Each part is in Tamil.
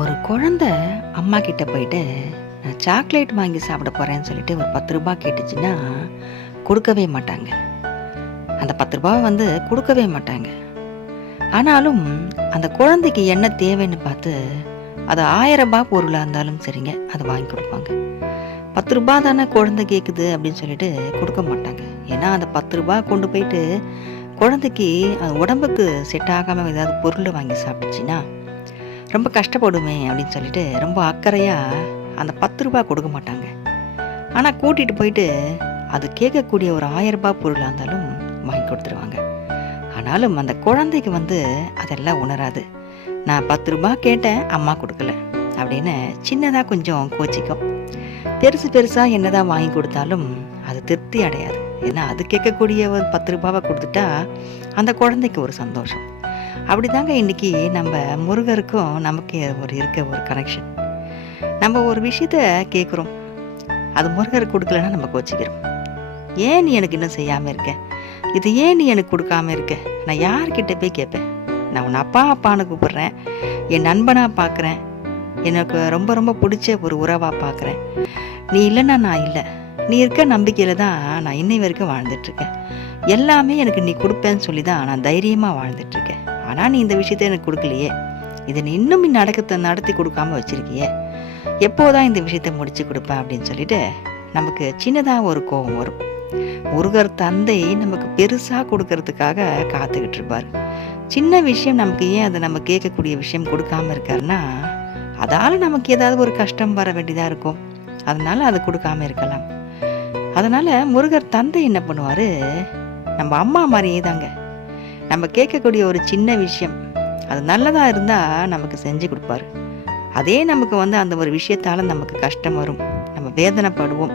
ஒரு குழந்தை அம்மா கிட்ட போயிட்டு நான் சாக்லேட் வாங்கி சாப்பிட போகிறேன்னு சொல்லிட்டு ஒரு 10 ரூபா கேட்டுச்சுன்னா கொடுக்கவே மாட்டாங்க. அந்த 10 ரூபாவை கொடுக்கவே மாட்டாங்க. ஆனாலும் அந்த குழந்தைக்கு என்ன தேவைன்னு பார்த்து அது 1000 ரூபாய் பொருளாக இருந்தாலும் சரிங்க, அதை வாங்கி கொடுப்பாங்க. 10 ரூபா தானே குழந்தை கேட்குது அப்படின்னு சொல்லிட்டு கொடுக்க மாட்டாங்க. ஏன்னா அந்த 10 ரூபாய் கொண்டு போயிட்டு குழந்தைக்கு அது உடம்புக்கு செட் ஆகாமல் ஏதாவது பொருளை வாங்கி சாப்பிட்டுச்சின்னா ரொம்ப கஷ்டப்படுமே அப்படின்னு சொல்லிட்டு ரொம்ப அக்கறையாக அந்த 10 ரூபாய் கொடுக்க மாட்டாங்க. ஆனால் கூட்டிகிட்டு போயிட்டு அது கேட்கக்கூடிய ஒரு 1000 ரூபாய் பொருளாக இருந்தாலும் வாங்கி கொடுத்துருவாங்க. ஆனாலும் அந்த குழந்தைக்கு அதெல்லாம் உணராது. நான் 10 ரூபாய் கேட்டேன், அம்மா கொடுக்கல அப்படின்னு சின்னதாக கொஞ்சம் கோச்சிக்கும். பெருசாக என்னதான் வாங்கி கொடுத்தாலும் அது திருப்தி அடையாது. ஏன்னா அது கேட்கக்கூடிய ஒரு 10 ரூபாவை கொடுத்துட்டா அந்த குழந்தைக்கு ஒரு சந்தோஷம். அப்படிதாங்க இன்னைக்கு நம்ம முருகருக்கும் நமக்கு இருக்க ஒரு கனெக்ஷன். நம்ம ஒரு விஷயத்த கேட்குறோம், அது முருகருக்கு கொடுக்கலன்னா நம்ம கோச்சிக்கிறோம். ஏன் நீ எனக்கு இன்னும் செய்யாமல் இருக்க, இது ஏன் நீ எனக்கு கொடுக்காம இருக்க, நான் யார்கிட்ட போய் கேட்பேன், நான் உன் அப்பான்னு கூப்பிடுறேன், என் நண்பனாக பார்க்குறேன், எனக்கு ரொம்ப ரொம்ப பிடிச்ச ஒரு உறவாக பார்க்குறேன், நீ இல்லைன்னா நான் இல்லை, நீ இருக்க நம்பிக்கையில் தான் நான் இன்னை வரைக்கும் வாழ்ந்துட்டுருக்கேன், எல்லாமே எனக்கு நீ கொடுப்பேன்னு சொல்லி தான் நான் தைரியமாக வாழ்ந்துட்டுருக்கேன். ஆனால் நீ இந்த விஷயத்த எனக்கு கொடுக்கலையே, இதை நீ இன்னும் நடத்தி கொடுக்காம வச்சுருக்கியே, எப்போதான் இந்த விஷயத்த முடிச்சு கொடுப்பேன் அப்படின்னு சொல்லிட்டு நமக்கு சின்னதாக ஒரு கோபம் வரும். முருகர் தந்தை நமக்கு பெருசாக கொடுக்கறதுக்காக காத்துக்கிட்டு இருப்பார். சின்ன விஷயம் நமக்கு ஏன் அதை நம்ம கேட்கக்கூடிய விஷயம் கொடுக்காம இருக்காருன்னா, அதால் நமக்கு ஏதாவது ஒரு கஷ்டம் வர வேண்டியதாக இருக்கும், அதனால அதை கொடுக்காம இருக்கலாம். அதனால் முருகர் தந்தை என்ன பண்ணுவார், நம்ம அம்மா மாதிரியே தாங்க. நம்ம கேட்கக்கூடிய ஒரு சின்ன விஷயம் அது நல்லதாக இருந்தால் நமக்கு செஞ்சு கொடுப்பாரு. அதே நமக்கு அந்த ஒரு விஷயத்தால் நமக்கு கஷ்டம் வரும், நம்ம வேதனைப்படுவோம்,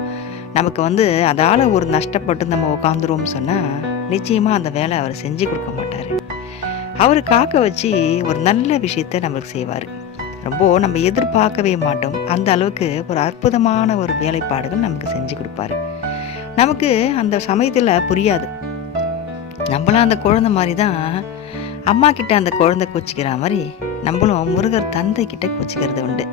நமக்கு அதால் ஒரு நஷ்டப்பட்டு நம்ம உட்காந்துருவோம்னு சொன்னால் நிச்சயமாக அந்த வேலை அவர் செஞ்சு கொடுக்க மாட்டார். அவர் காக்க வச்சு ஒரு நல்ல விஷயத்த நம்மளுக்கு செய்வார். ரொம்ப நம்ம எதிர்பார்க்கவே மாட்டோம், அந்த அளவுக்கு ஒரு அற்புதமான ஒரு வேலைப்பாடுகள் நமக்கு செஞ்சு கொடுப்பாரு. நமக்கு அந்த சமயத்தில் புரியாது. நம்மளும் அந்த குழந்தை மாதிரி தான் அம்மா கிட்ட அந்த குழந்தை கோச்சிக்கிற மாதிரி நம்மளும் முருகர் தந்தை கிட்ட கோச்சிக்கிறது உண்டு.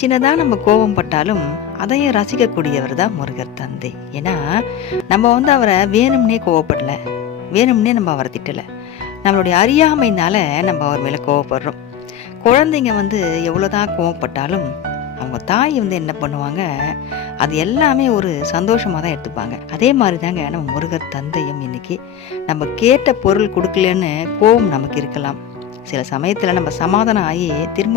சின்னதாக நம்ம கோபம் பட்டாலும் அதையும் ரசிக்கக்கூடியவர் தான் முருகர் தந்தை. ஏன்னா நம்ம அவரை வேணும்னே கோவப்படல, வேணும்னே நம்ம அவரை திட்டலை, நம்மளுடைய அறியாமைனால நம்ம அவர் மேலே கோவப்படுறோம். குழந்தைங்க எவ்வளோதான் கோவப்பட்டாலும் அவங்க தாய் என்ன பண்ணுவாங்க, அது எல்லாமே ஒரு சந்தோஷமாக தான் எடுத்துப்பாங்க. அதே மாதிரி தாங்க நம்ம முருகர் தந்தையும் இன்னைக்கு நம்ம கேட்ட பொருள் கொடுக்கலன்னு கோபம் நமக்கு இருக்கலாம். சில சமயத்தில் நம்ம சமாதானம் ஆகி திரும்ப